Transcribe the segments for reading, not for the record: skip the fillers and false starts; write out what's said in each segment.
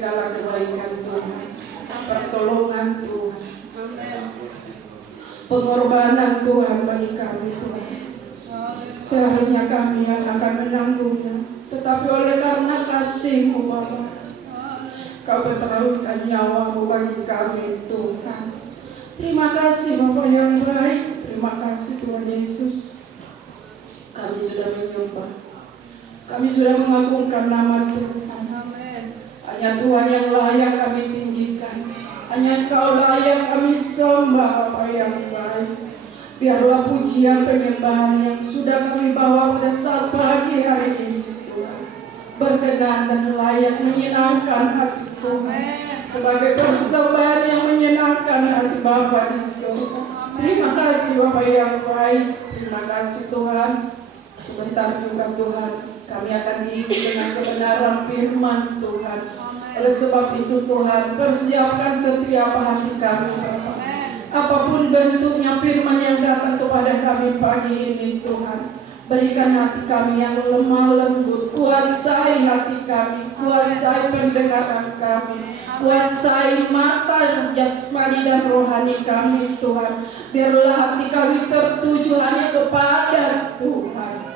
segala kebaikan Tuhan, pertolongan Tuhan, pengorbanan Tuhan bagi kami Tuhan. Seharusnya kami yang akan menanggungnya, tetapi oleh karena kasih-Mu Bapa, Kau pertaruhkan nyawa-Mu bagi kami Tuhan. Terima kasih Bapa yang baik, terima kasih Tuhan Yesus. Kami sudah menyembah, kami sudah mengagungkan nama Tuhan. Hanya Tuhan yang layak kami tinggikan, hanya Engkau layak kami sembah Bapa yang baik. Biarlah pujian penyembahan yang sudah kami bawa pada saat pagi hari ini Tuhan berkenan dan layak menyenangkan hati Tuhan, sebagai persembahan yang menyenangkan hati Bapa di surga. Terima kasih Bapa yang baik, terima kasih Tuhan. Sebentar juga Tuhan kami akan diisi dengan kebenaran firman Tuhan. Oleh sebab itu Tuhan, persiapkan setiap hati kami Bapa. Apapun bentuknya firman yang datang kepada kami pagi ini Tuhan, berikan hati kami yang lemah lembut, kuasai hati kami, kuasai pendengaran kami, kuasai mata jasmani dan rohani kami Tuhan. Biarlah hati kami tertuju hanya kepada Tuhan.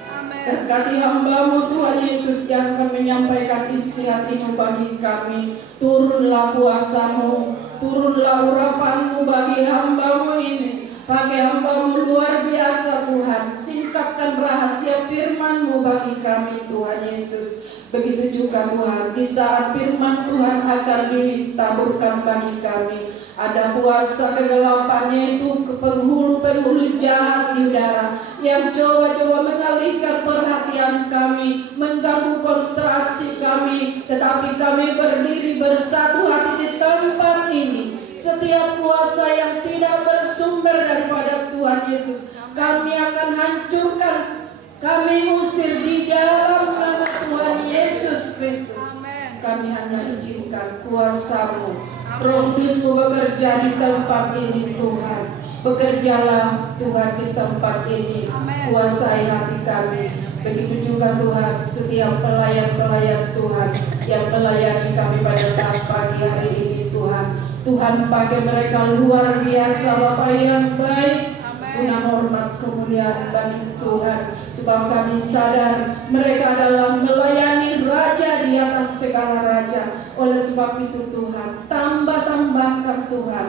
Berkati hamba-Mu Tuhan Yesus yang akan menyampaikan isi hati-Mu bagi kami. Turunlah kuasa-Mu, turunlah urapan-Mu bagi hamba-Mu ini. Pakai hamba-Mu luar biasa Tuhan. Singkapkan rahasia firman-Mu bagi kami Tuhan Yesus. Begitu juga Tuhan, di saat firman Tuhan akan ditaburkan bagi kami, ada kuasa kegelapan, yaitu penghulu-penghulu jahat di udara yang coba-coba mengalihkan perhatian kami, mengganggu konsentrasi kami. Tetapi kami berdiri bersatu hati di tempat ini. Setiap kuasa yang tidak bersumber daripada Tuhan Yesus, kami akan hancurkan, kami usir di dalam nama Tuhan Yesus Kristus. Kami hanya izinkan kuasa-Mu, Roh Kudus-Mu bekerja di tempat ini Tuhan. Bekerjalah Tuhan di tempat ini. Kuasai hati kami. Begitu juga Tuhan, setiap pelayan-pelayan Tuhan yang melayani kami pada saat pagi hari ini Tuhan. Tuhan pakai mereka luar biasa Bapa yang baik. Guna hormat kemuliaan bagi Tuhan, sebab kami sadar mereka adalah melayani Raja di atas segala raja. Oleh sebab itu Tuhan, tambahkan Tuhan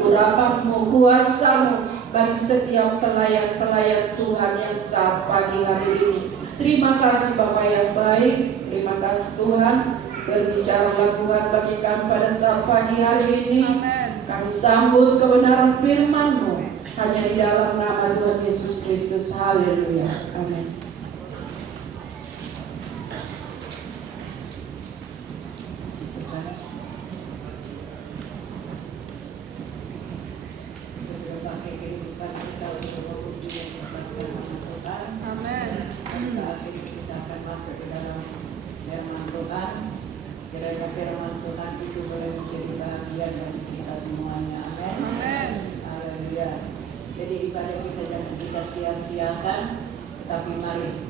urapan-Mu, kuasa-Mu bagi setiap pelayan-pelayan Tuhan yang saat pagi hari ini. Terima kasih Bapa yang baik, terima kasih Tuhan. Berbicaralah Tuhan bagi kami pada saat pagi hari ini. Kami sambut kebenaran firman-Mu hanya di dalam nama Tuhan Yesus Kristus. Haleluya. Amin. Kita sudah pakai kehidupan kita untuk memuji dan mengesahkan nama Tuhan. Amin. Saat ini kita akan masuk ke dalam firman Tuhan. Kiranya firman Tuhan itu boleh menjadi bahagian bagi kita semuanya. Amin. Haleluya. Jadi ibadah kita jangan kita sia-siakan, tetapi mari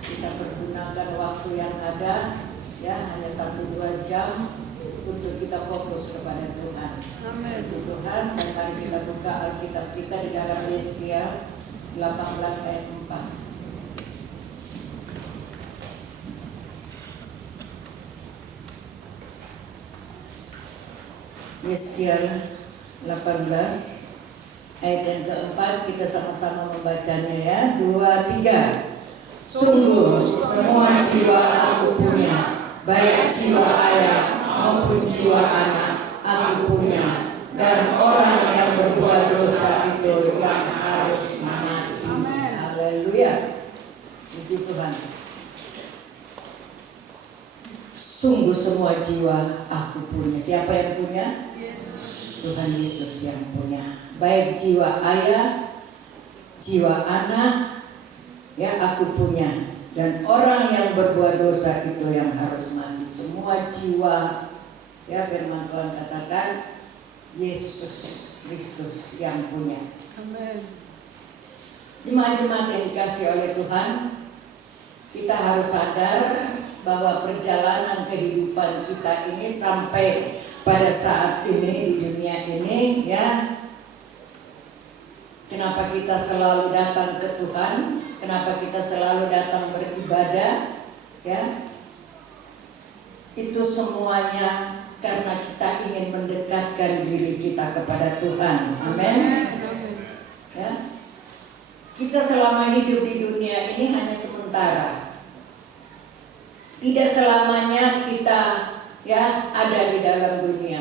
kita pergunakan waktu yang ada, ya, hanya 1-2 jam untuk kita fokus kepada Tuhan. Amin. Tuhan, dan mari kita buka Alkitab kita di dalam Yesaya 18 ayat 4. Yesaya 18 ayat yang keempat, kita sama-sama membacanya ya. 2, 3. Sungguh semua jiwa aku punya, baik jiwa ayah maupun jiwa anak aku punya, dan orang yang berbuat dosa itu yang harus mati. Haleluya. Puji Tuhan. Sungguh semua jiwa aku punya. Siapa yang punya? Tuhan Yesus yang punya. Baik jiwa ayah, jiwa anak, ya aku punya. Dan orang yang berbuat dosa itu yang harus mati. Semua jiwa, ya firman Tuhan katakan, Yesus Kristus yang punya. Amin. Jemaat-jemaat yang dikasihi oleh Tuhan, kita harus sadar bahwa perjalanan kehidupan kita ini sampai pada saat ini di dunia ini, ya, kenapa kita selalu datang ke Tuhan, kenapa kita selalu datang beribadah, ya, itu semuanya karena kita ingin mendekatkan diri kita kepada Tuhan. Amin. Ya. Kita selama hidup di dunia ini hanya sementara. Tidak selamanya kita, ya, ada di dalam dunia.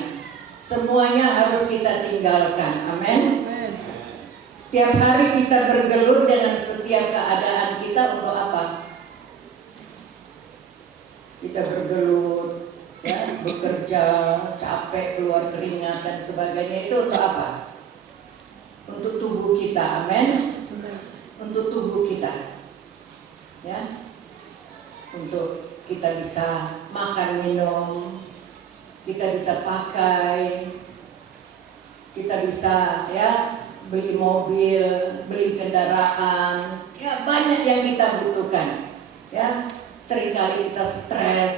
Semuanya harus kita tinggalkan. Amin. Setiap hari kita bergelut dengan setiap keadaan kita untuk apa? Kita bergelut, ya, bekerja, capek, keluar keringat dan sebagainya, itu untuk apa? Untuk tubuh kita. Amin. Untuk tubuh kita, ya, untuk kita bisa makan minum, kita bisa pakai, kita bisa, ya, beli mobil, beli kendaraan, ya, banyak yang kita butuhkan, ya. Seringkali kita stres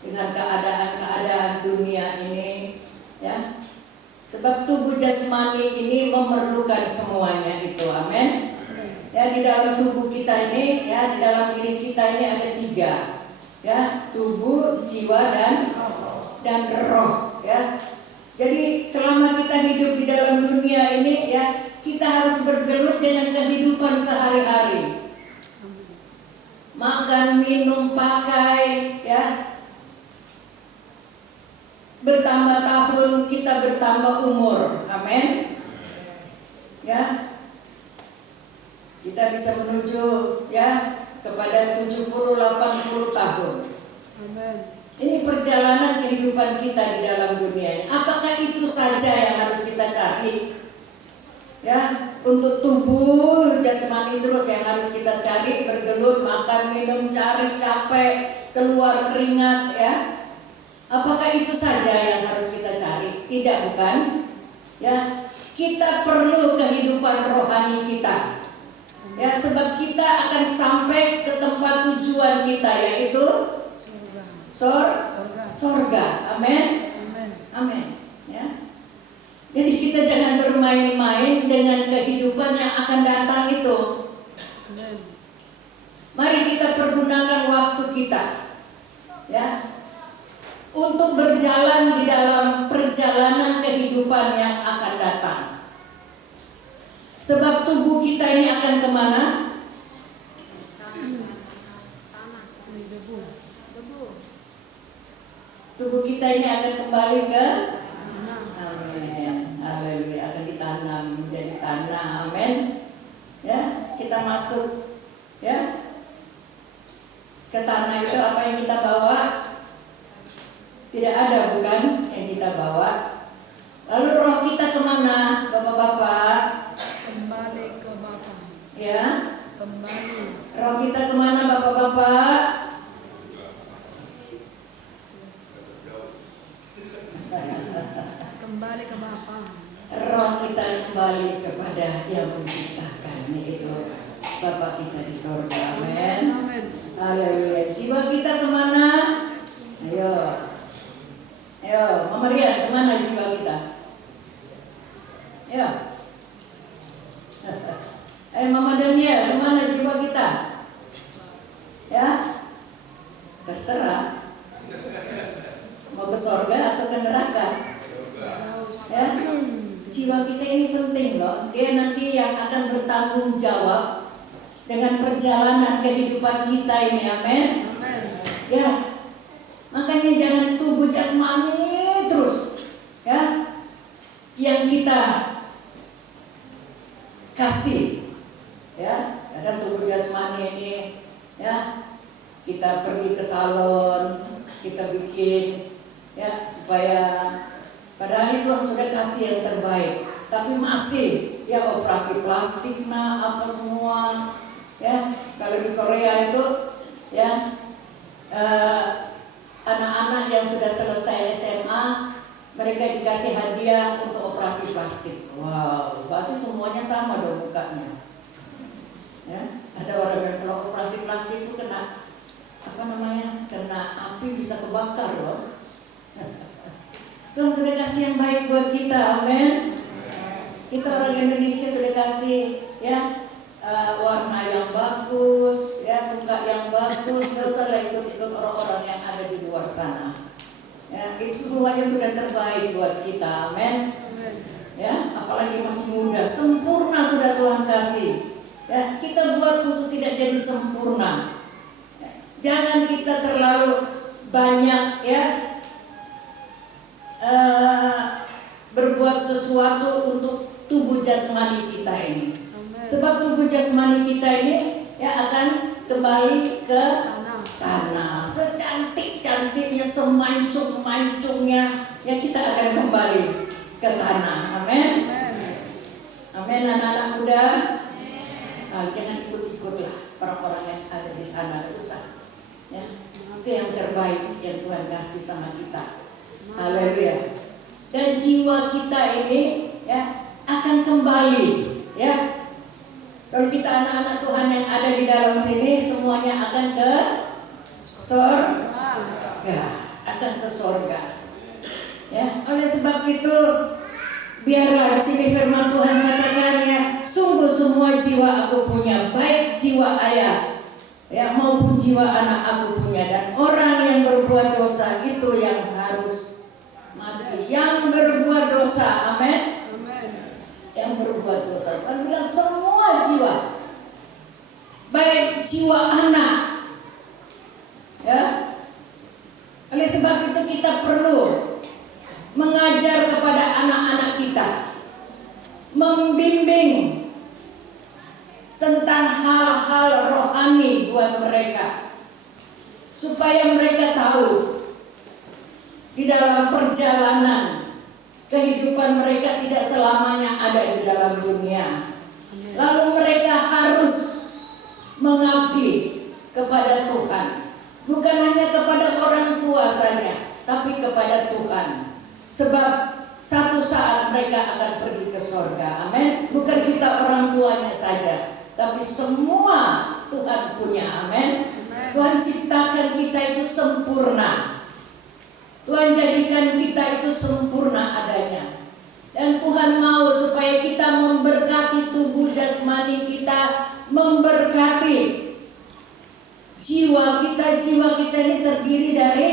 dengan keadaan-keadaan dunia ini, ya, sebab tubuh jasmani ini memerlukan semuanya itu. Amin. Ya, di dalam tubuh kita ini, ya, di dalam diri kita ini ada 3, ya, tubuh, jiwa dan roh, ya. Jadi selama kita hidup di dalam dunia ini, ya, kita harus bergelut dengan kehidupan sehari-hari. Makan, minum, pakai, ya. Bertambah tahun, kita bertambah umur. Amin. Ya. Kita bisa menuju, ya, kepada 70-80 tahun. Amen. Ini perjalanan kehidupan kita di dalam dunia ini. Apakah itu saja yang harus kita cari? Ya, untuk tubuh jasmani terus yang harus kita cari, bergelut, makan, minum, cari, capek, keluar keringat, ya. Apakah itu saja yang harus kita cari? Tidak, bukan? Ya, kita perlu kehidupan rohani kita. Ya, sebab kita akan sampai ke tempat tujuan kita, yaitu sorga. Amin. Amin. Ya. Jadi kita jangan bermain-main dengan kehidupan yang akan datang itu. Mari kita pergunakan waktu kita, ya, untuk berjalan di dalam perjalanan kehidupan yang akan datang. Sebab tubuh kita ini akan kemana? Tubuh kita ini akan kembali ke amin. Haleluya, akan ditanam menjadi tanah. Amin. Ya, kita masuk, ya, ke tanah itu. Apa yang kita bawa? Tidak ada, bukan, yang kita bawa. Lalu roh kita kemana, Bapak-bapak? Kembali ke Bapa. Ya. Kembali. Roh kita kemana, Bapak-bapak? Kembali ke Bapa. Roh kita kembali kepada yang menciptakan, yaitu Bapa kita di sorga. Amin. Haleluya. Jiwa kita kemana? Ayo, Mama Rian, kemana jiwa kita? Ya. Mama Daniel, kemana jiwa kita? Ya, terserah. Mau ke sorga atau ke neraka? Ya, jiwa kita ini penting loh. Dia nanti yang akan bertanggung jawab dengan perjalanan kehidupan kita ini. Amin. Ya, makanya jangan tubuh jasmani terus, ya, yang kita kasih, ya. Kadang tubuh jasmani ini, ya, kita pergi ke salon, kita bikin, ya, supaya padahal itu sudah kasih yang terbaik, tapi masih, ya, operasi plastik, nah, apa semua, ya. Kalau di Korea itu, ya, anak-anak yang sudah selesai SMA, mereka dikasih hadiah untuk operasi plastik. Wow, berarti semuanya sama dong mukanya. Ya, ada orang yang kalau operasi plastik itu kena kena api bisa kebakar loh. Tuhan sudah kasih yang baik buat kita, amin. Kita orang Indonesia sudah kasih ya warna yang bagus, ya muka yang bagus. Gak usah ikut-ikut orang-orang yang ada di luar sana. Ya, itu semuanya sudah terbaik buat kita, amin. Ya, apalagi masih muda, sempurna sudah Tuhan kasih. Ya, kita buat untuk tidak jadi sempurna. Ya, jangan kita terlalu banyak ya berbuat sesuatu untuk tubuh jasmani kita ini. Amen. Sebab tubuh jasmani kita ini ya akan kembali ke tanah. Secantik-cantiknya, semancung-mancungnya ya kita akan kembali ke tanah. Amin. Amin anak-anak muda. Nah, jangan ikut-ikutlah orang-orang yang ada di sana, usah. Ya, itu yang terbaik yang Tuhan kasih sama kita. Haleluya. Dan jiwa kita ini ya akan kembali ya. Kalau kita anak-anak Tuhan yang ada di dalam sini semuanya akan ke sorga. Ya, akan ke sorga. Ya, oleh sebab itu biarlah di sini firman Tuhan katakan ya, sungguh semua jiwa aku punya, baik jiwa ayah ya maupun jiwa anak aku punya, dan orang yang berbuat dosa itu yang harus mati. Yang berbuat dosa, amin. Yang berbuat dosa, Tuhan bilang semua jiwa, baik jiwa anak ya. Oleh sebab itu kita perlu mengajar kepada anak-anak kita, membimbing tentang hal-hal rohani buat mereka, supaya mereka tahu di dalam perjalanan kehidupan mereka tidak selamanya ada di dalam dunia. Lalu mereka harus mengabdi kepada Tuhan, bukan hanya kepada orang tua saja, tapi kepada Tuhan. Sebab satu saat mereka akan pergi ke sorga, amin. Bukan kita orang tuanya saja, tapi semua Tuhan punya, amin. Tuhan ciptakan kita itu sempurna. Tuhan jadikan kita itu sempurna adanya. Dan Tuhan mau supaya kita memberkati tubuh jasmani kita, memberkati jiwa kita. Jiwa kita ini terdiri dari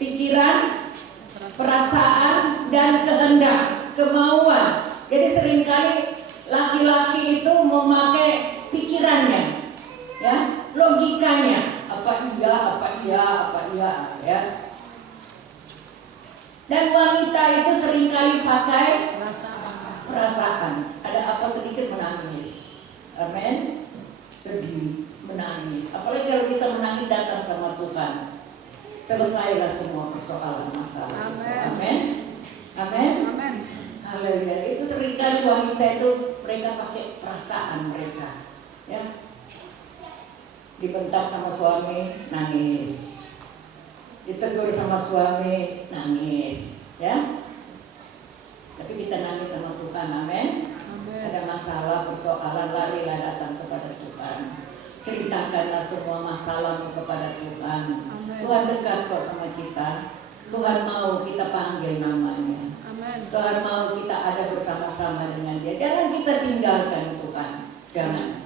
pikiran, perasaan, dan kehendak, kemauan. Jadi seringkali laki-laki itu memakai pikirannya, ya, logikanya, apa iya, ya. Dan wanita itu seringkali pakai perasaan. Ada apa sedikit menangis, amin, sedih, menangis. Apalagi kalau kita menangis datang sama Tuhan, selesailah semua persoalan masalah. Amin. Amin. Amin. Haleluya. Itu seringkali wanita itu mereka pakai perasaan mereka, ya. Dibentak sama suami, nangis. Ditegur sama suami, nangis, ya. Tapi kita nangis sama Tuhan, amin. Ada masalah, persoalan, larilah datang kepada Tuhan. Ceritakanlah semua masalahmu kepada Tuhan. Amen. Tuhan dekat kok sama kita. Tuhan mau kita panggil namanya. Amen. Tuhan mau kita ada bersama-sama dengan Dia. Jangan kita tinggalkan Tuhan. Jangan.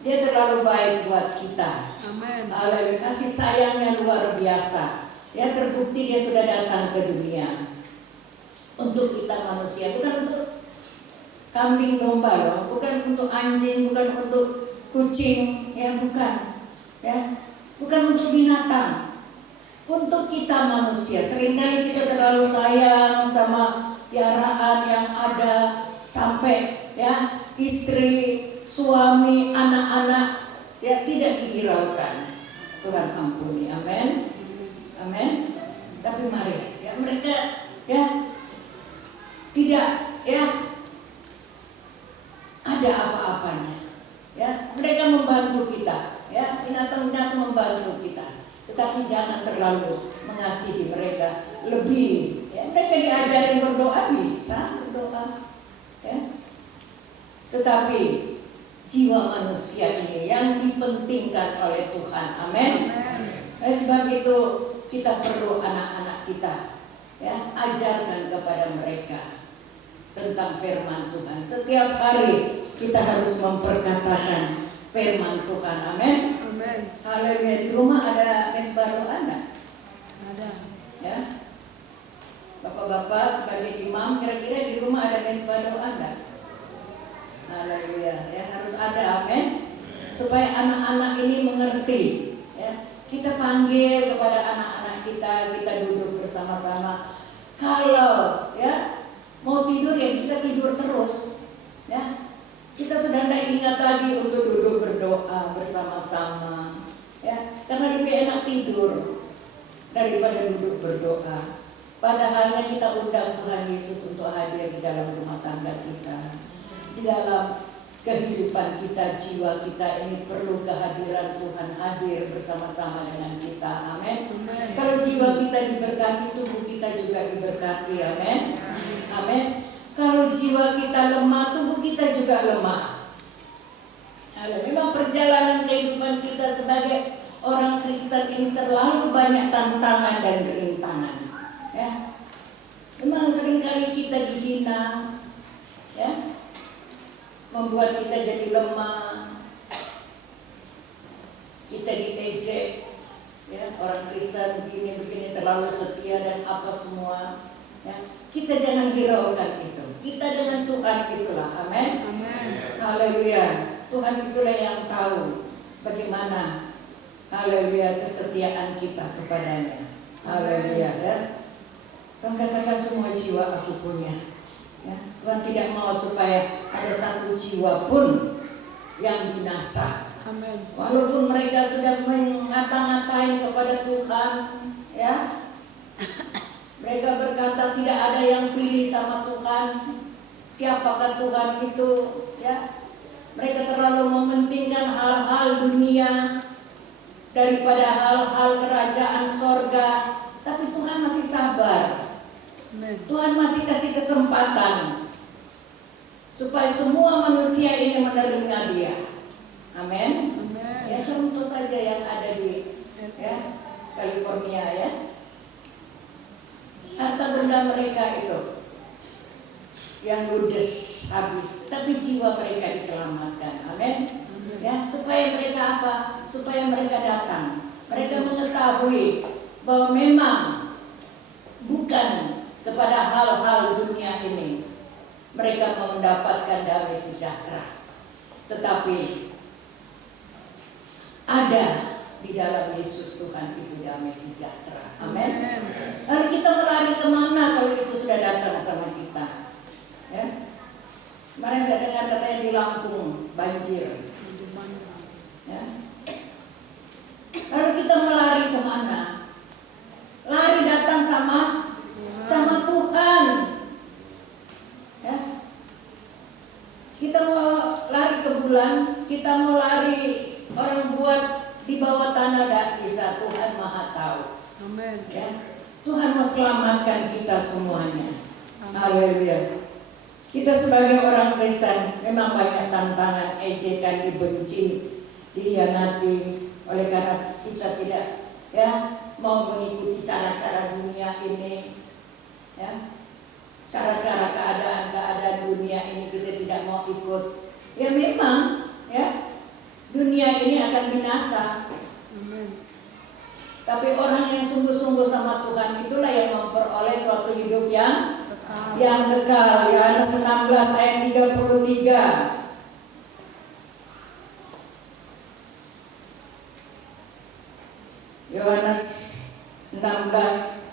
Dia terlalu baik buat kita. Amen. Kasih sayangnya luar biasa. Ya, terbukti Dia sudah datang ke dunia untuk kita manusia, bukan untuk kambing domba loh, bukan untuk anjing, bukan untuk kucing, ya bukan, ya bukan untuk binatang, untuk kita manusia. Seringkali kita terlalu sayang sama piaraan yang ada, sampai ya istri, suami, anak-anak ya tidak dihiraukan. Tuhan ampuni, amin. Amin. Tapi mari ya mereka ya tidak ya ada apa-apanya. Ya, mereka membantu kita, ya, binatang-binatang membantu kita. Tetapi jangan terlalu mengasihi mereka lebih. Ya, mereka diajarin berdoa, bisa berdoa. Ya. Tetapi jiwa manusia ini yang dipentingkan oleh Tuhan. Amin. Oleh sebab itu kita perlu anak-anak kita, ya, ajarkan kepada mereka tentang firman Tuhan. Setiap hari kita harus memperkatakan firman Tuhan. Amin. Amin. Haleluya. Di rumah ada mesbah doa enggak? Ada. Ya. Bapak-bapak sebagai imam, kira-kira di rumah ada mesbah doa enggak? Haleluya. Ya, harus ada. Amin. Supaya anak-anak ini mengerti, ya. Kita panggil kepada anak-anak kita duduk bersama-sama. Kalau ya mau tidur ya bisa tidur terus, ya. Kita sudah tidak ingat lagi untuk duduk berdoa bersama-sama, ya. Karena lebih enak tidur daripada duduk berdoa. Padahalnya kita undang Tuhan Yesus untuk hadir di dalam rumah tangga kita, di dalam kehidupan kita, jiwa kita ini perlu kehadiran Tuhan hadir bersama-sama dengan kita. Amin. Kalau jiwa kita diberkati, tubuh kita juga diberkati. Amin. Amin. Kalau jiwa kita lemah, tubuh kita juga lemah. Memang perjalanan kehidupan kita sebagai orang Kristen ini terlalu banyak tantangan dan rintangan, ya. Memang seringkali kita dihina, ya, membuat kita jadi lemah, kita diejek, ya, orang Kristen begini terlalu setia dan apa semua, ya. Kita jangan hiraukan itu. Kita dengan Tuhan itulah. Amin. Haleluya. Tuhan itulah yang tahu bagaimana, haleluya, kesetiaan kita kepadanya. Haleluya, ya. Tuhan katakan semua jiwa aku punya, ya. Tuhan tidak mau supaya ada satu jiwa pun yang binasa. Amin. Walaupun mereka sudah mengata-ngatain kepada Tuhan, ya. Mereka berkata tidak ada yang pilih sama Tuhan. Siapakah Tuhan itu, ya? Mereka terlalu mementingkan hal-hal dunia daripada hal-hal kerajaan sorga. Tapi Tuhan masih sabar. Tuhan masih kasih kesempatan supaya semua manusia ini menerima Dia. Amin. Ya, contoh saja yang ada di, ya, California, ya. Harta benda mereka itu yang ludes habis, tapi jiwa mereka diselamatkan. Amin. Ya, supaya mereka apa? Supaya mereka datang. Mereka mengetahui bahwa memang bukan kepada hal-hal dunia ini mereka mendapatkan damai sejahtera, tetapi ada di dalam Yesus Tuhan itu damai sejahtera. Amin. Lalu kita melari kemana kalau itu sudah datang sama kita? Ya. Kemarin saya dengar katanya di Lampung banjir. Ya. Lalu kita melari kemana? Lari datang sama Tuhan. Ya. Kita mau lari ke bulan, kita mau lari orang buat di bawah tanah, dah bisa. Tuhan Maha tahu. Amin. Ya. Tuhan mau selamatkan kita semuanya. Haleluya. Kita sebagai orang Kristen memang banyak tantangan, ejekan, dibenci, dihianati oleh karena kita tidak, ya, mau mengikuti cara-cara dunia ini, ya. Cara-cara keadaan dunia ini kita tidak mau ikut. Ya memang, ya, dunia ini akan binasa. Tapi orang yang sungguh-sungguh sama Tuhan itulah yang memperoleh suatu hidup yang kekal. Yohanes 16 ayat 33. Yohanes 16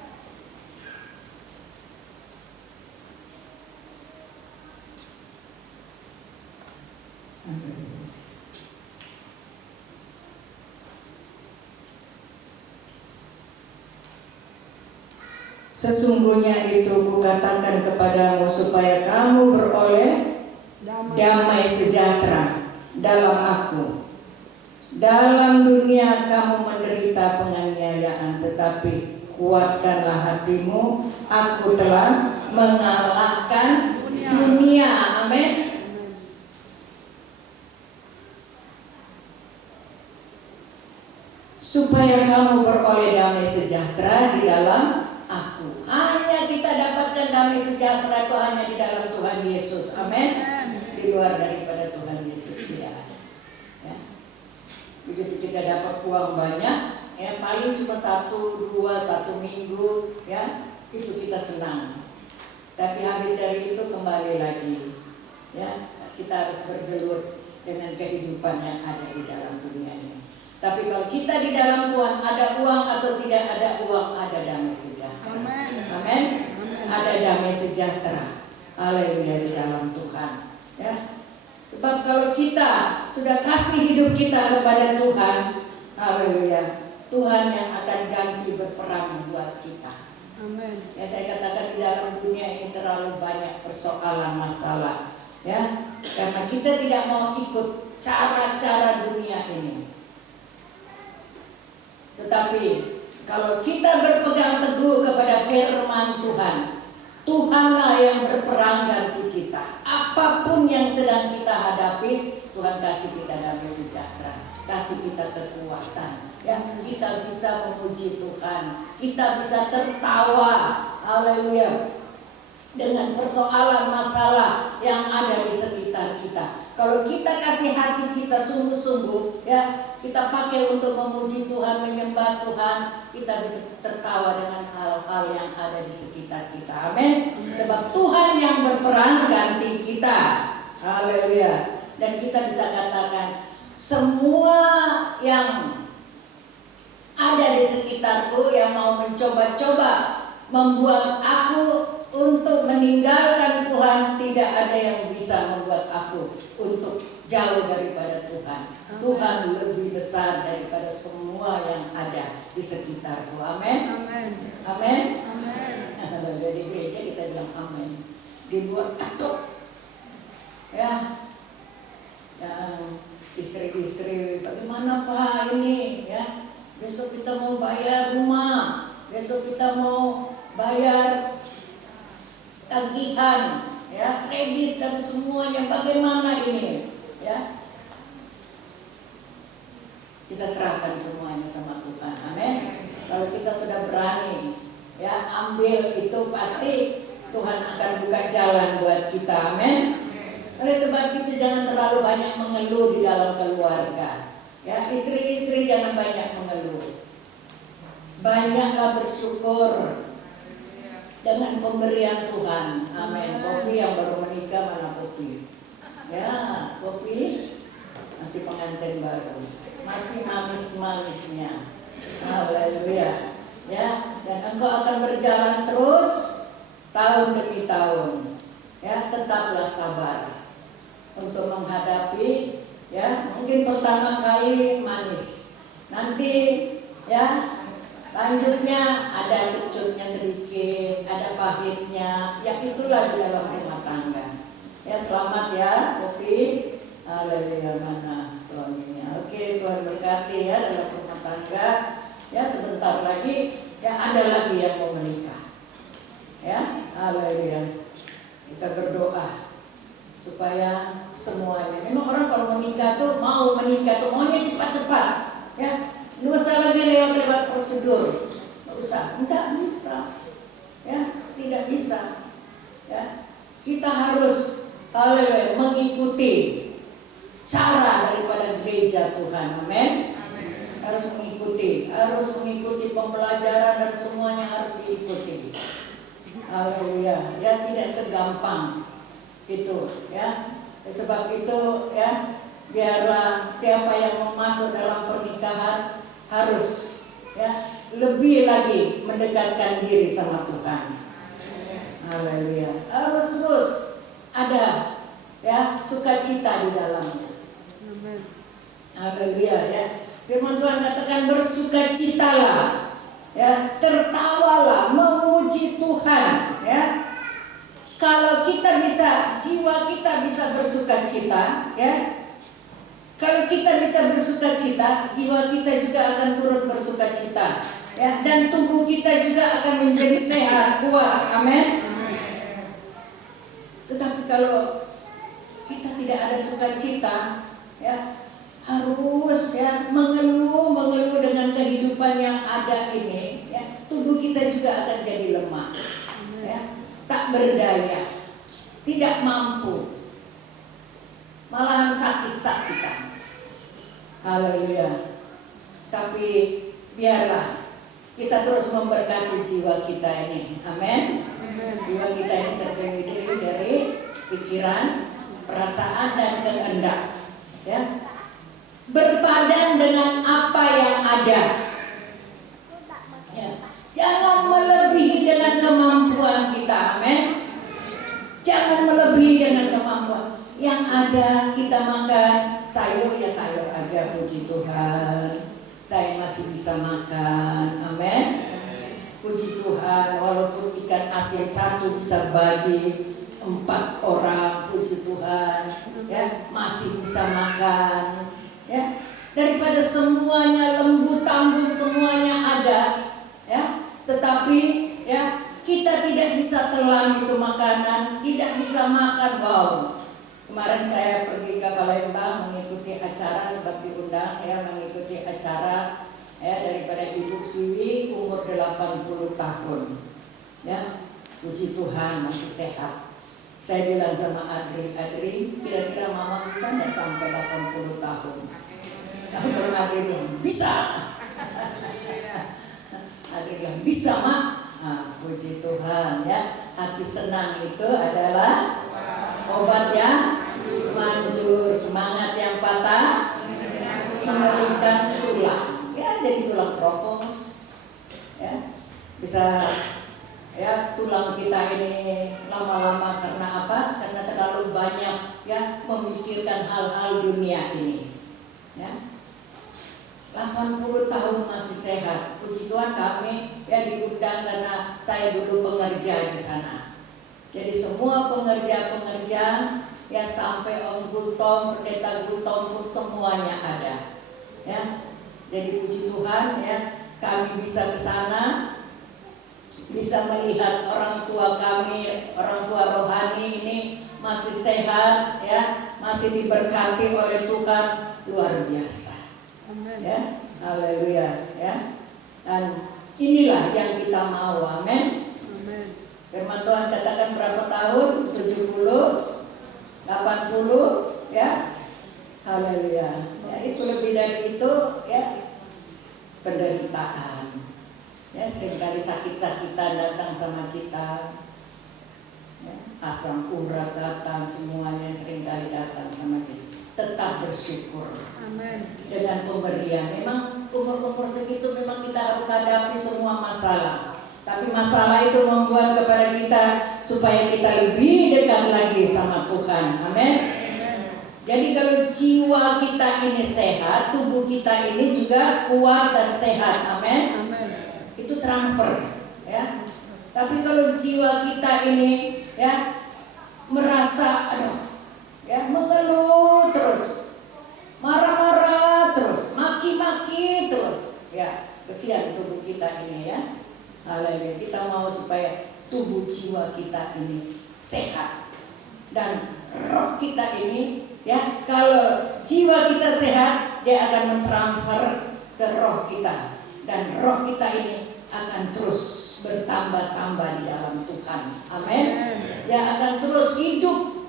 Sesungguhnya itu kukatakan kepadamu supaya kamu beroleh damai sejahtera dalam aku. Dalam dunia kamu menderita penganiayaan, tetapi kuatkanlah hatimu, aku telah mengalahkan dunia. Amin. supaya kamu beroleh damai sejahtera di dalam aku. Hanya kita dapatkan damai sejahtera itu hanya di dalam Tuhan Yesus. Amin. Di luar daripada Tuhan Yesus tidak ada. Ya. Begitu kita dapat uang banyak, ya paling cuma 1, 2, 1 minggu, ya itu kita senang. Tapi habis dari itu kembali lagi, ya kita harus bergelut dengan kehidupan yang ada di dalam dunia ini. Tapi kalau kita di dalam Tuhan, ada uang atau tidak ada uang, ada damai sejahtera. Amin. Ada damai sejahtera. Haleluya di dalam Tuhan. Ya. Sebab kalau kita sudah kasih hidup kita kepada Tuhan, haleluya, Tuhan yang akan ganti berperang buat kita. Amin. Ya saya katakan di dalam dunia ini terlalu banyak persoalan masalah. Ya, karena kita tidak mau ikut cara-cara dunia ini. Tetapi kalau kita berpegang teguh kepada firman Tuhan, Tuhanlah yang berperang ganti kita. Apapun yang sedang kita hadapi, Tuhan kasih kita damai sejahtera, kasih kita kekuatan. Ya, kita bisa memuji Tuhan, kita bisa tertawa, haleluya, dengan persoalan masalah yang ada di sekitar kita. Kalau kita kasih hati kita sungguh-sungguh, ya kita pakai untuk memuji Tuhan, menyembah Tuhan, kita bisa tertawa dengan hal-hal yang ada di sekitar kita. Amin. Sebab Tuhan yang berperan ganti kita. Haleluya. Dan kita bisa katakan semua yang ada di sekitarku yang mau mencoba-coba membuat aku untuk meninggalkan Tuhan, tidak ada yang bisa membuat aku untuk jauh daripada Tuhan. Tuhan lebih besar daripada semua yang ada di sekitarku. Amin. Amin. Dari gereja kita bilang amin. Di luar aduh, ya, yang istri-istri bagaimana Pak ini, ya. Besok kita mau bayar rumah, besok kita mau bayar tagihan, ya, kredit dan semuanya. Bagaimana ini, ya? Kita serahkan semuanya sama Tuhan. Amin. Kalau kita sudah berani, ya, ambil itu, pasti Tuhan akan buka jalan buat kita. Amin. Oleh sebab itu jangan terlalu banyak mengeluh di dalam keluarga. Ya, istri-istri jangan banyak mengeluh. Banyaklah bersyukur dengan pemberian Tuhan. Amin. Popi yang baru menikah, mana Popi? Ya, Popi masih pengantin baru, masih manis-manisnya. Haleluya. Ya, dan engkau akan berjalan terus tahun demi tahun. Ya, tetaplah sabar untuk menghadapi. Ya, mungkin pertama kali manis, nanti ya lanjutnya ada kecutnya sedikit, ada pahitnya, ya itulah di dalam rumah tangga. Ya, selamat ya Popi. Haleluya, mana suaminya. Oke, Tuhan berkati ya dalam rumah tangga. Ya, sebentar lagi ya ada lagi yang mau menikah. Ya, haleluya. Kita berdoa supaya semuanya. Memang orang kalau menikah tuh mau menikah tuh maunya cepat-cepat, ya. Nggak usah lagi lewat-lewat prosedur, nggak usah, tidak bisa, ya, tidak bisa, ya. Kita harus haleluya mengikuti cara daripada gereja Tuhan. Amin. Harus mengikuti pembelajaran dan semuanya harus diikuti. Haleluya. Ya, tidak segampang itu, ya. Sebab itu, ya, biarlah siapa yang mau masuk dalam pernikahan harus, ya, lebih lagi mendekatkan diri sama Tuhan. Haleluya. Harus terus ada, ya, sukacita di dalamnya. Haleluya, ya. Firman Tuhan katakan bersukacitalah, ya, tertawalah, memuji Tuhan, ya. Kalau kita bisa, jiwa kita bisa bersukacita, ya. Kalau kita bisa bersukacita, jiwa kita juga akan turut bersukacita, ya. Dan tubuh kita juga akan menjadi sehat, kuat. Amin. Tetapi kalau kita tidak ada sukacita, ya, harus, ya, mengeluh dengan kehidupan kehidupan yang ada ini, ya, tubuh kita juga akan jadi lemah, ya, tak berdaya, tidak mampu, malahan sakit-sakitan. Haleluya. Tapi biarlah kita terus memberkati jiwa kita ini. Amin. Jiwa kita ini terdiri dari pikiran, perasaan, dan kehendak, ya. Berpadan dengan apa yang ada, ya. Jangan melebihi dengan kemampuan kita. Amin. Jangan melebihi dengan kemampuan. Yang ada kita makan sayur, ya sayur aja, puji Tuhan. Saya masih bisa makan. Amin. Puji Tuhan, walaupun ikan asin satu bisa bagi 4 orang, puji Tuhan, ya, masih bisa makan, ya. Daripada semuanya lembu tambun semuanya ada, ya, tetapi ya kita tidak bisa telan itu makanan, tidak bisa makan. Wow. Kemarin saya pergi ke Palembang mengikuti acara, sebab diundang, ya, mengikuti acara, ya, daripada Ibu Siwi, umur 80 tahun, ya, puji Tuhan masih sehat. Saya bilang sama Adri, kira-kira mama bisa nggak sampai 80 tahun? Langsung Adri bilang bisa. Adri bilang bisa, Mak. Nah, puji Tuhan, ya, hati senang itu adalah obat yang manjur, semangat yang patah mengeringkan tulang, ya, jadi tulang keropos, ya, bisa, ya, tulang kita ini lama-lama karena apa? Karena terlalu banyak, ya, memikirkan hal-hal dunia ini, ya. 80 tahun masih sehat, puji Tuhan. Kami, ya, diundang karena saya dulu pengerja di sana. Jadi semua pengerja-pengerja, ya, sampai Om Gultom, Pendeta Gultom pun semuanya ada, ya. Jadi puji Tuhan, ya, kami bisa ke sana, bisa melihat orang tua kami, orang tua rohani ini masih sehat, ya, masih diberkati oleh Tuhan luar biasa. Amin. Ya, haleluya, ya. Dan inilah yang kita mau. Amin. Amin. Firman Tuhan katakan berapa tahun? 70, 80, ya. Haleluya. Ya, itu lebih dari itu, ya, penderitaan. Ya, seringkali sakit-sakitan datang sama kita. Ya, asam urat datang, semuanya seringkali datang sama kita. Tetap bersyukur. Amin. Dengan pemberian. Memang umur-umur segitu memang kita harus hadapi semua masalah. Tapi masalah itu membuat kepada kita supaya kita lebih dekat lagi sama Tuhan. Amin. Jadi kalau jiwa kita ini sehat, tubuh kita ini juga kuat dan sehat. Amin. Itu transfer, ya. Tapi kalau jiwa kita ini, ya, merasa ya, mengeluh terus, marah-marah terus, maki-maki terus, ya, kesian tubuh kita ini, ya. Haleluya. Kita mau supaya tubuh jiwa kita ini sehat dan roh kita ini, ya, kalau jiwa kita sehat, dia akan mentransfer ke roh kita, dan roh kita ini akan terus bertambah-tambah di dalam Tuhan. Amin. Ya, akan terus hidup,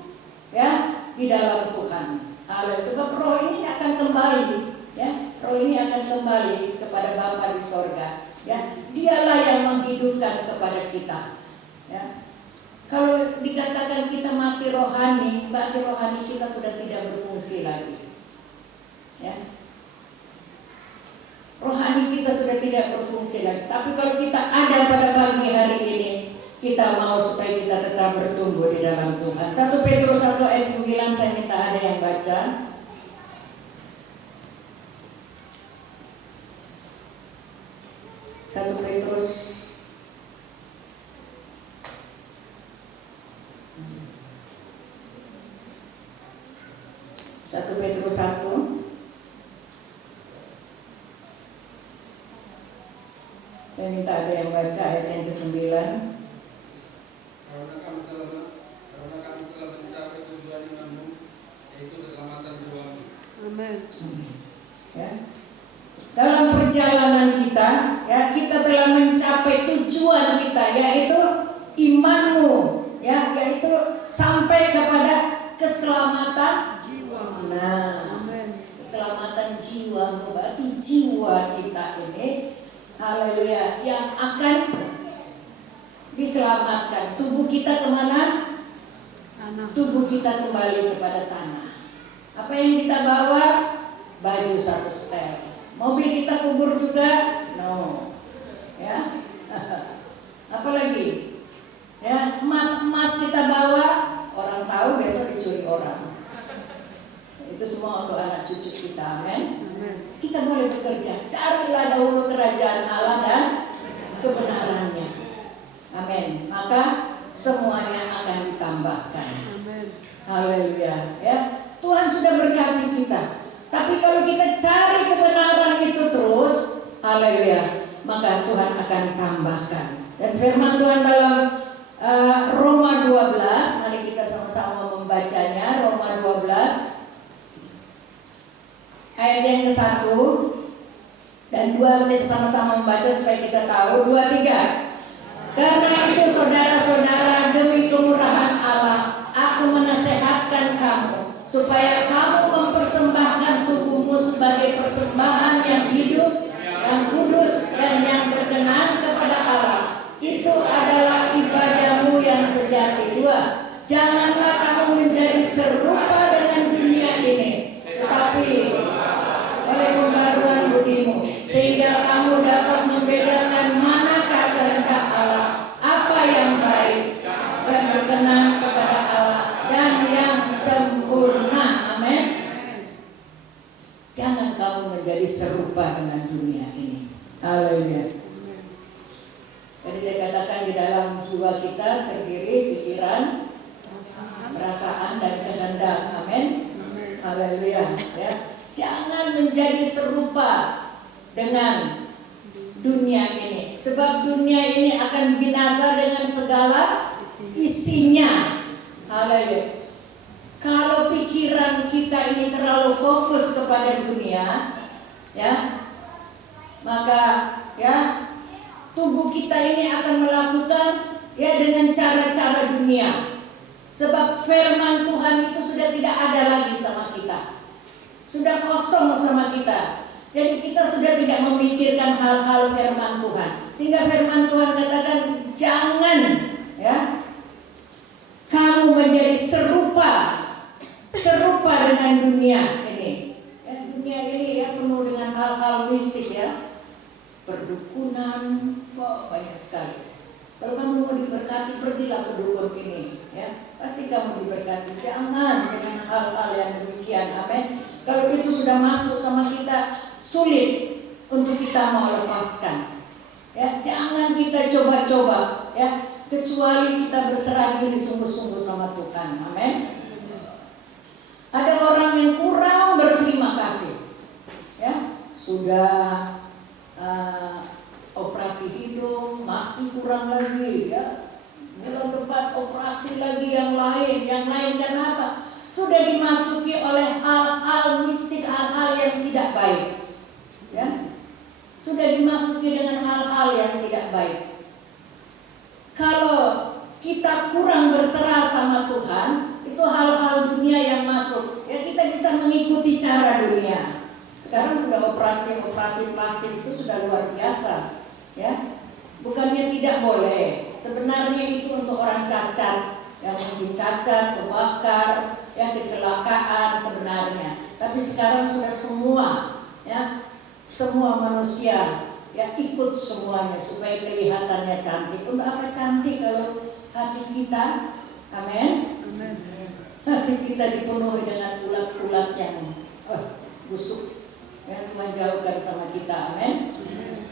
ya, di dalam Tuhan. Sebab roh ini akan kembali, ya, roh ini akan kembali kepada Bapa di sorga, ya. Dialah yang menghidupkan kepada kita, ya. Kalau dikatakan kita mati rohani, berarti rohani kita sudah tidak berfungsi lagi, ya. Rohani kita sudah tidak berfungsi lagi. Tapi kalau kita ada pada pagi hari ini, kita mau supaya kita tetap bertumbuh di dalam Tuhan. 1 Petrus 1 ayat 9, saya minta ada yang baca. 1 Petrus 1 Petrus 1. Saya minta ada yang baca ayat yang ke-9. Karena kami telah mencapai tujuan imanmu, yaitu keselamatan jiwamu. Amin. Ya. Dalam perjalanan kita, mencapai tujuan kita, yaitu imanmu, ya, yaitu sampai kepada keselamatan Jiwa. Nah, Amin. keselamatan jiwa, berarti jiwa kita ini, haleluya, yang akan diselamatkan. Tubuh kita kemana? Tanah. Tubuh kita kembali kepada tanah. Apa yang kita bawa? Baju satu setel. Mobil kita kubur juga? No. Ya. Apalagi? Ya, emas kita bawa, orang tahu besok dicuri orang. Itu semua untuk anak cucu kita, amin. Kita boleh bekerja, carilah dahulu kerajaan Allah dan kebenarannya, amin. Maka semuanya akan ditambahkan. Haleluya, ya. Tuhan sudah berkati kita. Tapi kalau kita cari kebenaran itu terus, haleluya, maka Tuhan akan tambahkan. Dan firman Tuhan dalam Roma 12, mari kita sama-sama membacanya. Roma 12 ayat yang ke-1 dan 2, kita sama-sama membaca supaya kita tahu. 2, 3. Karena itu saudara-saudara, demi kemurahan Allah, aku menasehatkan kamu supaya kamu mempersembahkan tubuhmu sebagai persembahan yang hidup, yang kudus, dan yang berkenan kepada Allah. Itu adalah ibadahmu yang sejati. 2. Janganlah kamu menjadi serupa dengan dunia ini, tetapi oleh pembaruan budimu, sehingga kamu dapat membedakan manakah kehendak Allah, apa yang baik dan berkenan kepada Allah, dan yang sempurna. Amin. Jangan kamu menjadi serupa dengan dunia ini. Haleluya. Jadi saya katakan di dalam jiwa kita terdiri pikiran, perasaan, dan kehendak. Amin. Haleluya. Ya. Jangan menjadi serupa dengan dunia ini, sebab dunia ini akan binasa dengan segala isinya. Haleluya. Kalau pikiran kita ini terlalu fokus kepada dunia, ya, maka ya tubuh kita ini akan melakukan ya dengan cara-cara dunia. Sebab firman Tuhan itu sudah tidak ada lagi sama kita, sudah kosong sama kita. Jadi kita sudah tidak memikirkan hal-hal firman Tuhan. Sehingga firman Tuhan katakan, jangan ya kamu menjadi serupa dengan dunia ini. Ya, dunia ini ya penuh dengan hal-hal mistik ya. Perdukunan, banyak sekali. Kalau kamu mau diberkati, pergilah ke dukun ini ya. Pasti kamu diberkati. Jangan dengan hal-hal yang demikian. Amin. Kalau itu sudah masuk sama kita, sulit untuk kita mau lepaskan. Ya, jangan kita coba-coba ya, kecuali kita berserah diri sungguh-sungguh sama Tuhan. Amin. Ada orang yang kurang berterima kasih. Ya, sudah operasi hidung, masih kurang lagi ya. Bulan depan operasi lagi yang lain kenapa? Sudah dimasuki oleh hal-hal mistik, hal-hal yang tidak baik. Ya. Sudah dimasuki dengan hal-hal yang tidak baik. Kalau kita kurang berserah sama Tuhan, itu hal-hal dunia yang masuk. Ya, kita bisa mengikuti cara dunia. Sekarang udah operasi plastik itu sudah luar biasa. Ya. Bukannya tidak boleh. Sebenarnya itu untuk orang cacat, yang mungkin cacat, kebakar, ya kecelakaan sebenarnya. Tapi sekarang sudah semua, ya semua manusia ya ikut semuanya supaya kelihatannya cantik. Untuk apa cantik kalau hati kita, amin, hati kita dipenuhi dengan ulat-ulat yang busuk, yang menjauhkan sama kita, amin,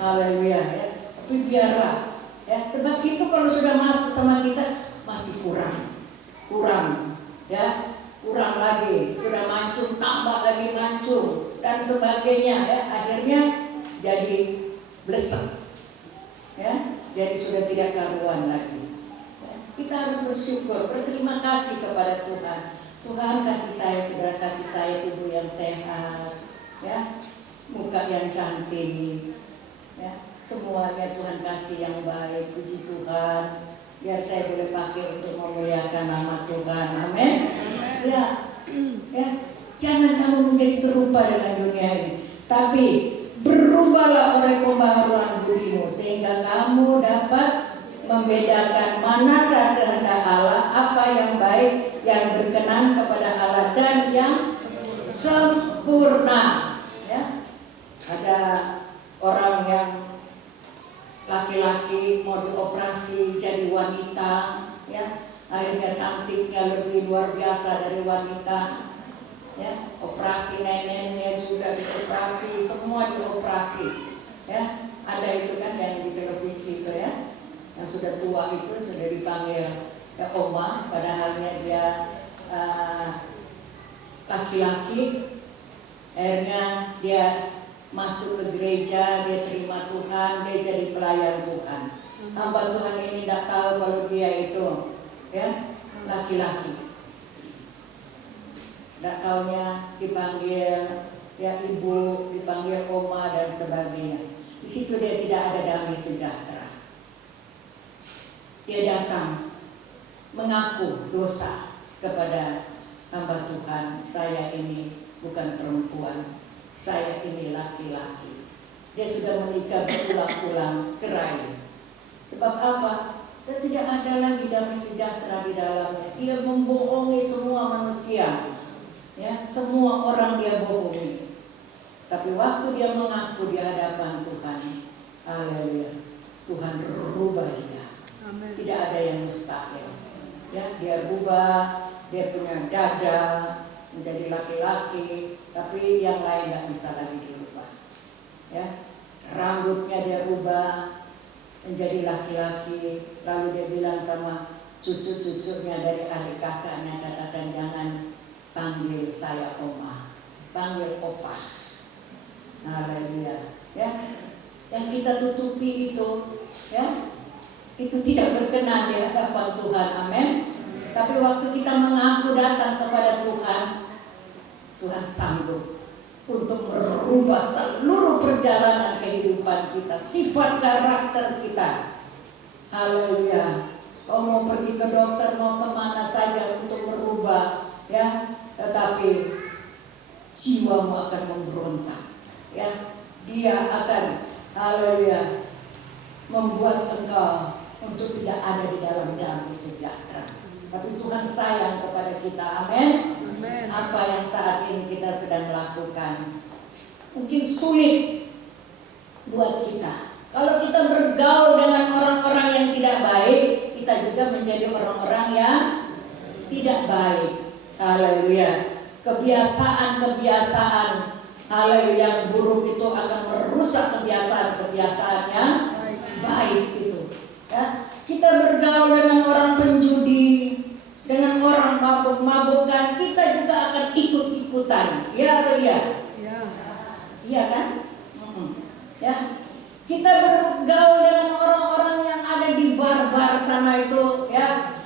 haleluya ya. Tapi biarlah ya, sebab itu kalau sudah masuk sama kita masih kurang ya, kurang lagi, sudah mancung, tambah lagi mancung dan sebagainya ya, akhirnya jadi blesek ya, jadi sudah tidak karuan lagi ya. Kita harus bersyukur, berterima kasih kepada Tuhan. Tuhan kasih saya, sudah kasih saya tubuh yang sehat ya, muka yang cantik ya. semuanya Tuhan kasih yang baik. Puji Tuhan, biar saya boleh pakai untuk memuliakan nama Tuhan. Amin. Ya, ya, jangan kamu menjadi serupa dengan dunia ini, tapi berubahlah oleh pembaharuan budimu, sehingga kamu dapat membedakan manakah kehendak Allah, apa yang baik, yang berkenan kepada Allah, dan yang sempurna. Ya, ada orang yang laki-laki mau dioperasi jadi wanita, ya, akhirnya cantiknya lebih luar biasa dari wanita. Ya, operasi neneknya juga dioperasi, semua dioperasi. Ya, ada itu kan yang di televisi itu ya, yang sudah tua itu sudah dipanggil ya oma, padahalnya dia laki-laki. Akhirnya dia masuk ke gereja, dia terima Tuhan, dia jadi pelayan Tuhan. Hamba Tuhan ini tidak tahu kalau dia itu ya laki-laki. Tidak taunya dipanggil ya ibu, dipanggil oma dan sebagainya. Di situ dia tidak ada damai sejahtera. Dia datang mengaku dosa kepada hamba Tuhan, saya ini bukan perempuan, saya ini laki-laki. Dia sudah menikah berulang-ulang, cerai. Sebab apa? Dan tidak ada lagi damai sejahtera di dalamnya. Dia membohongi semua manusia. Ya, semua orang dia bohongi. Tapi waktu dia mengaku di hadapan Tuhan, haleluya, Tuhan rubah dia. Amin. Tidak ada yang mustahil. Ya, dia rubah, dia punya dada menjadi laki-laki, tapi yang lain tidak bisa lagi dirubah. Ya, rambutnya dia rubah menjadi laki-laki. Lalu dia bilang sama cucu-cucunya dari adik kakaknya, katakan jangan panggil saya oma, panggil opa. Haleluya. Ya, yang kita tutupi itu, ya, itu tidak berkenan di hadapan Tuhan. Amin. Tapi waktu kita mengaku datang kepada Tuhan, Tuhan sanggup untuk merubah seluruh perjalanan kehidupan kita, sifat karakter kita. Haleluya. Kau mau pergi ke dokter, mau kemana saja untuk merubah, ya, tetapi jiwamu akan memberontak. Ya, dia akan, haleluya, membuat engkau untuk tidak ada di dalam damai sejahtera. Tapi Tuhan sayang kepada kita. Amin. Amin. Apa yang saat ini kita sedang melakukan mungkin sulit buat kita. Kalau kita bergaul dengan orang-orang yang tidak baik, kita juga menjadi orang-orang yang tidak baik. Haleluya. Kebiasaan-kebiasaan haleluya yang buruk itu akan merusak kebiasaan-kebiasaan yang baik itu. Ya, kita bergaul dengan orang penjudi, dengan orang mabuk-mabukan, kita juga akan ikut-ikutan. Ya atau iya? Ya. Iya kan? Ya. Kita bergaul dengan orang-orang yang ada di bar-bar sana itu, ya,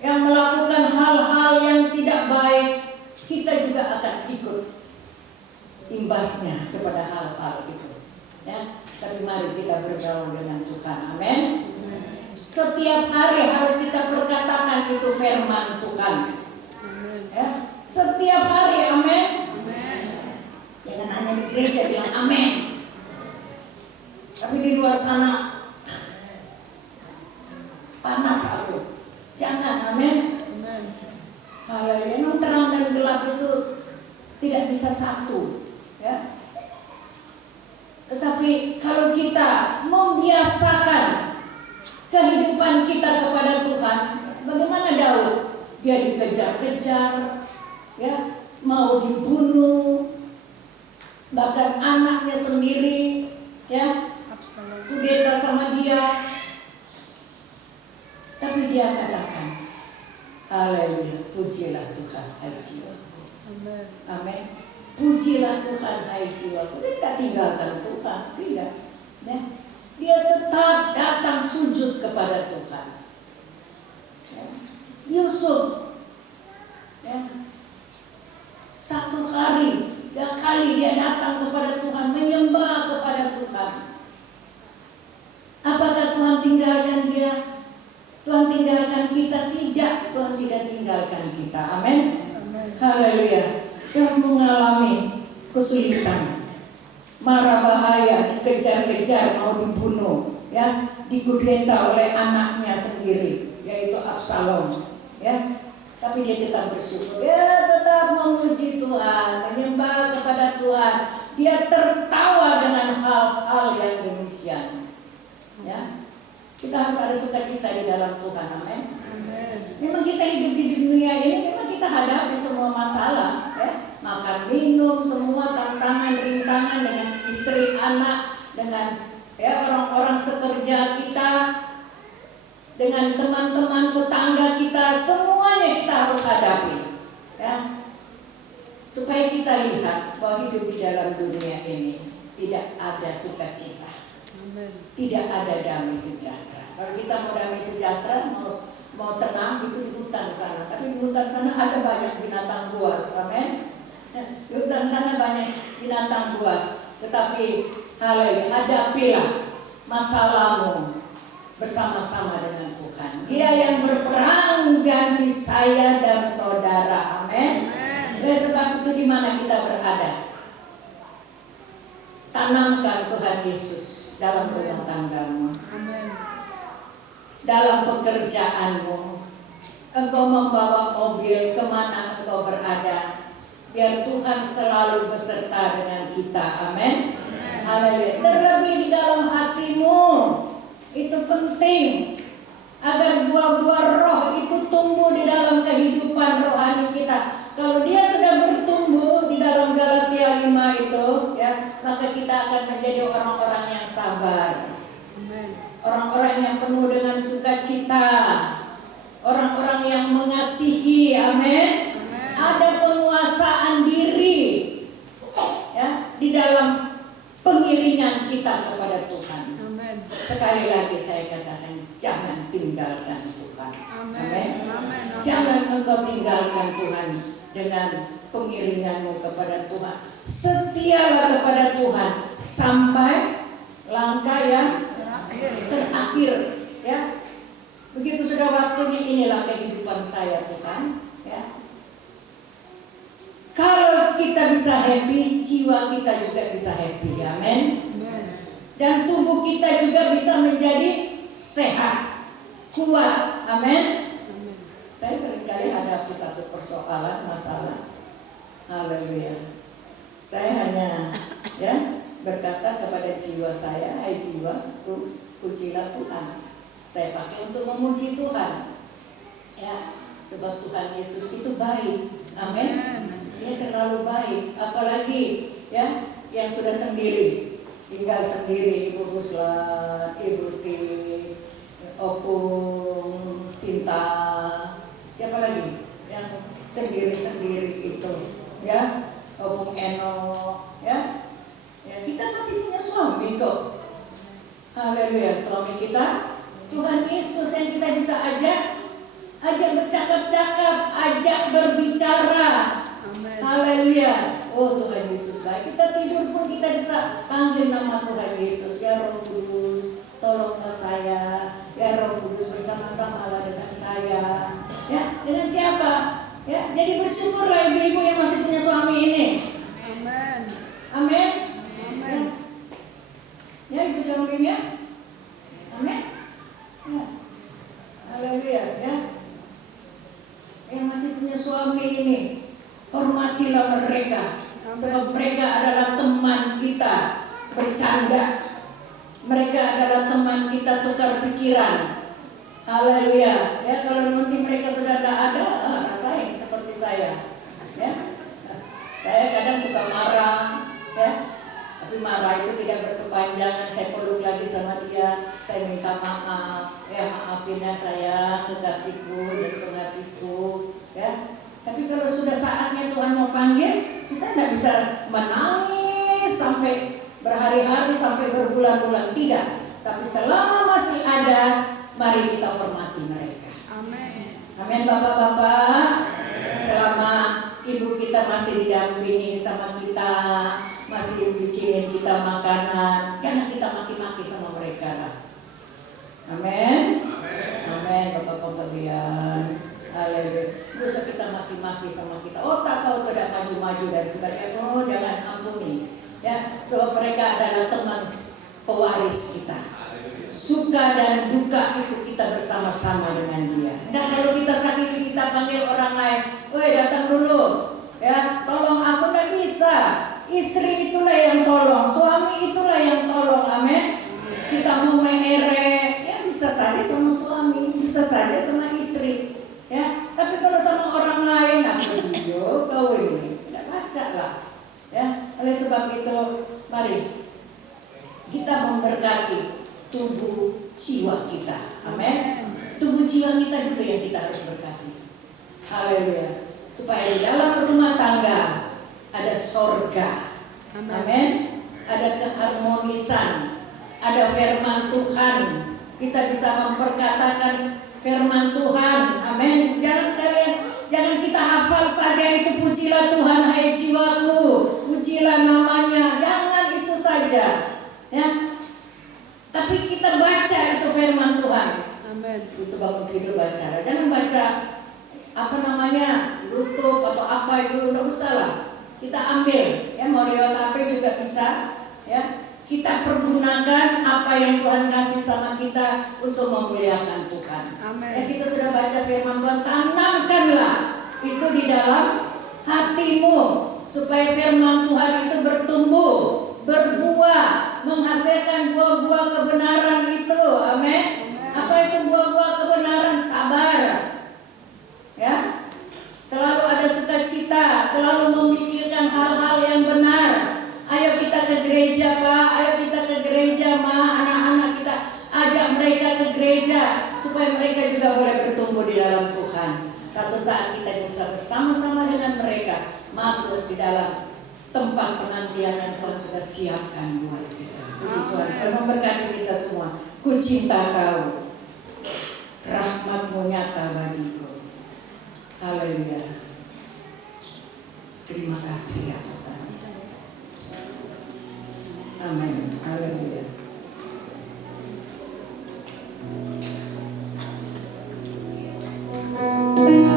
yang melakukan hal-hal yang tidak baik, kita juga akan ikut imbasnya kepada hal-hal itu. Ya, tapi mari kita bergaul dengan Tuhan. Amin. Setiap hari harus kita perkatakan itu firman Tuhan. Ya, setiap hari. Amin. Jangan hanya di gereja bilang amin, tapi di luar sana panas aku. Jangan. Amin. Haleluya. Memang terang dan gelap itu tidak bisa satu, ya. Tetapi kalau kita membiasakan kehidupan kita kepada Tuhan, bagaimana Daud? Dia dikejar-kejar, ya, mau dibunuh, bahkan anaknya sendiri, ya, kudeta sama dia. Tapi dia katakan, haleluya, pujilah Tuhan, hai jiwaku. Amin. Pujilah Tuhan, hai jiwaku. Dia tidak tinggalkan Tuhan, tidak. Ya. Dia tetap datang sujud kepada Tuhan. Ya. Yusuf, ya, satu hari, 3 kali dia datang kepada Tuhan, menyembah kepada Tuhan. tidak, Tuhan tidak tinggalkan kita. Amin. Amin. Haleluya. Dan mengalami kesulitan, mara bahaya, dikejar-kejar, mau dibunuh, ya, dikudeta oleh anaknya sendiri, yaitu Absalom, ya. Tapi dia tetap bersyukur, dia tetap memuji Tuhan, menyembah kepada Tuhan. Dia tertawa dengan hal-hal yang demikian, ya. Kita harus ada sukacita di dalam Tuhan, amin. Memang kita hidup di dunia ini, memang kita hadapi semua masalah, ya, makan minum, semua tantangan, rintangan dengan istri, anak, dengan ya orang-orang sekerja kita, dengan teman-teman tetangga kita, semuanya kita harus hadapi, ya, supaya kita lihat bahwa hidup di dalam dunia ini tidak ada sukacita, tidak ada damai sejahtera. Kalau kita mau damai sejahtera, mau tenang, itu di hutan sana. Tapi di hutan sana ada banyak binatang buas, amin. Di hutan sana banyak binatang buas. Tetapi haleluya, hadapilah masalahmu bersama-sama dengan Tuhan. Dia yang berperang ganti saya dan saudara, amin. Oleh sebab itu di mana kita berada, tanamkan Tuhan Yesus dalam rumah tanggamu. Dalam pekerjaanmu, engkau membawa mobil kemana engkau berada, biar Tuhan selalu beserta dengan kita, amin. Haleluya. Terlebih di dalam hatimu, itu penting agar buah-buah roh itu tumbuh di dalam kehidupan rohani kita. Kalau dia sudah bertumbuh di dalam Galatia 5 itu, ya, maka kita akan menjadi orang-orang yang sabar. Orang-orang yang penuh dengan sukacita, orang-orang yang mengasihi, amin. Ada penguasaan diri, ya, di dalam pengiringan kita kepada Tuhan. Amen. Sekali lagi saya katakan, jangan tinggalkan Tuhan. Amin. Jangan engkau tinggalkan Tuhan dengan pengiringanmu kepada Tuhan. Setialah kepada Tuhan sampai langkah yang terakhir, ya. Begitu sudah waktunya, inilah kehidupan saya Tuhan, ya. Kalau kita bisa happy, jiwa kita juga bisa happy, amin. Dan tubuh kita juga bisa menjadi sehat, kuat, amin. Saya seringkali hadapi satu persoalan, masalah, haleluya. Saya hanya, ya, berkata kepada jiwa saya, hai jiwaku, pujilah Tuhan. Saya pakai untuk memuji Tuhan, ya, sebab Tuhan Yesus itu baik, amin. Dia terlalu baik, apalagi, ya, yang sudah sendiri, tinggal sendiri, Ibu Ruslan, Ibu Ti, Opung, Sinta, siapa lagi yang sendiri-sendiri itu, ya, Opung Eno, ya. Ya, kita masih punya suami kok. Haleluya, suami kita Tuhan Yesus yang kita bisa ajak bercakap-cakap, ajak berbicara. Haleluya. Oh, Tuhan Yesus baik. Kita tidur pun kita bisa panggil nama Tuhan Yesus. Ya Roh Kudus, tolonglah saya. Ya Roh Kudus, bersama-samalah dengan saya. Ya, dengan siapa? Ya, jadi bersyukurlah ibu-ibu yang masih punya suami ini. Amin. Amin. Ya, ibu suaminya, amin. Ya, haleluya, ya. Yang masih punya suami ini, hormatilah mereka, sebab mereka adalah teman kita bercanda. Mereka adalah teman kita tukar pikiran. Haleluya. Ya, kalau nanti mereka sudah tidak ada, rasain seperti saya. Ya, saya kadang suka marah, ya. Tapi marah itu tidak berkepanjangan. Saya peluk lagi sama dia, saya minta maaf, ya, maafinlah saya, kekasihku, jantung hatiku, ya. Tapi kalau sudah saatnya Tuhan mau panggil, kita tidak bisa menangis sampai berhari-hari, sampai berbulan-bulan, tidak. Tapi selama masih ada, mari kita hormati mereka. Amin. Amin, bapak-bapak. Selama ibu kita masih didampingi sama kita, masih bikinin kita makanan, jangan kita maki-maki sama mereka lah. Amin. Amin. Amin. Bapak penggebian. Haleluya. Gak usah kita maki-maki sama kita. Oh tak, kau tidak maju-maju dan sebagainya. Oh jangan, ampuni. Ya, sebab mereka adalah teman pewaris kita. Suka dan duka itu kita bersama-sama dengan dia. Nah kalau kita sakit kita panggil orang lain, woi datang dulu, ya tolong aku, tidak bisa. Istri itulah yang tolong, suami itulah yang tolong, amin. Kita mau mengerek, ya bisa saja sama suami, bisa saja sama istri, ya. Tapi kalau sama orang lain, aku kau ini tidak baca lah, ya. Oleh sebab itu, mari kita memberkati tubuh jiwa kita, amin. Tubuh jiwa kita dulu yang kita harus berkati, haleluya. Supaya di dalam rumah tangga ada sorga, amin. Ada keharmonisan, ada firman Tuhan. Kita bisa memperkatakan firman Tuhan, amin. Jangan kita hafal saja itu pujilah Tuhan hai jiwaku, pujilah namanya, jangan itu saja, ya. Tapi kita baca itu firman Tuhan. Amin. Itu bangun tidur baca. Jangan baca YouTube atau apa itu, udah usah lah. Kita ambil, ya mau lewat HP juga bisa, ya. Kita pergunakan apa yang Tuhan kasih sama kita untuk memuliakan Tuhan. Amin. Ya kita sudah baca firman Tuhan, tanamkanlah itu di dalam hatimu supaya firman Tuhan itu bertumbuh, berbuah, menghasilkan buah-buah kebenaran itu, amin. Apa itu buah-buah kebenaran? Sabar, ya. Selalu ada sukacita, selalu memikirkan hal-hal yang benar. Ayo kita ke gereja Pak, ayo kita ke gereja Ma, anak-anak kita ajak mereka ke gereja supaya mereka juga boleh bertumbuh di dalam Tuhan. Satu saat kita bisa bersama-sama dengan mereka masuk di dalam tempat penantian yang Tuhan sudah siapkan buat kita. Puji Tuhan, Tuhan memberkati kita semua. Ku cinta kau, rahmat-Mu nyata bagiku. Haleluya. Terima kasih ya Tuhan. Amin. Haleluya. Amin.